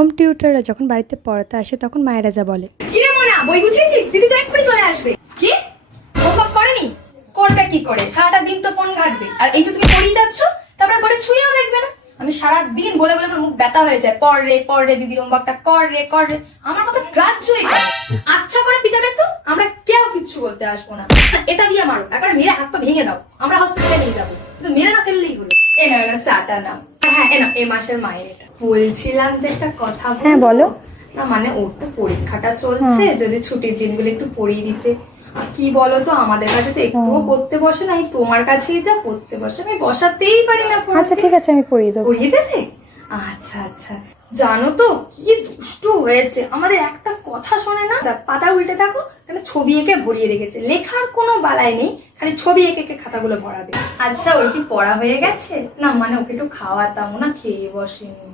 Home টিউটররা যখন বাড়িতে পড়াতে আসে তখন মায়েরা যা বলে, কিরে মোনা বই গুছিয়েছিস? দিদি তো এক্ষুনি চলে আসবে। কি হোমওয়ার্ক করেনি? করবে কি করে? সারাটা দিন তো ফোন ঘাটবে। আর এই যে তুমি পড়িয়ে যাচ্ছ, তারপর পরে ছুঁয়েও দেখবে না। আমি সারা দিন বলে বলে আমার মুখ ব্যথা হয়ে যায়, পড় রে দিদির হোমওয়ার্কটা কর রে। আমার কথা গ্রাহ্যই করে। আচ্ছা করে পিটাবে তো, আমরা কেউ কিচ্ছু বলতে আসবো না। এটা দিয়ে মারো, একবারে মেরে হাত পা ভেঙে দাও, আমরা হসপিটালে নিয়ে যাবো। কিন্তু মেরে না ফেললেই হলো। এ না চাটা নাও। হ্যাঁ এ না, এ মাসের মায়ের এটা। বলছিলাম যে একটা কথা। হ্যাঁ বলো। না মানে ওর তো পরীক্ষাটা চলছে, যদি ছুটির দিনগুলো একটু পড়িয়ে দিতে। কি বলো তো, আমাদের কাছে তো একটুও পড়তে বসে না, তোমার কাছেই যা পড়তে বসে, আমি বসাতেই পারি না। আচ্ছা ঠিক আছে, আমি পড়িয়ে দেবো। পড়িয়ে দেবে? আচ্ছা। জানো তো কি দুষ্টু হয়েছে, আমাদের একটা কথা শোনে না। পাতা উল্টে থাকো, তাহলে ছবি এঁকে ভরিয়ে রেখেছে, লেখার কোনো বালাই নেই, খালি ছবি এঁকে খাতাগুলো ভরাবে। আচ্ছা ওর কি পড়া হয়ে গেছে? না মানে ওকে একটু খাওয়াতাম, না খেয়ে বসেনি।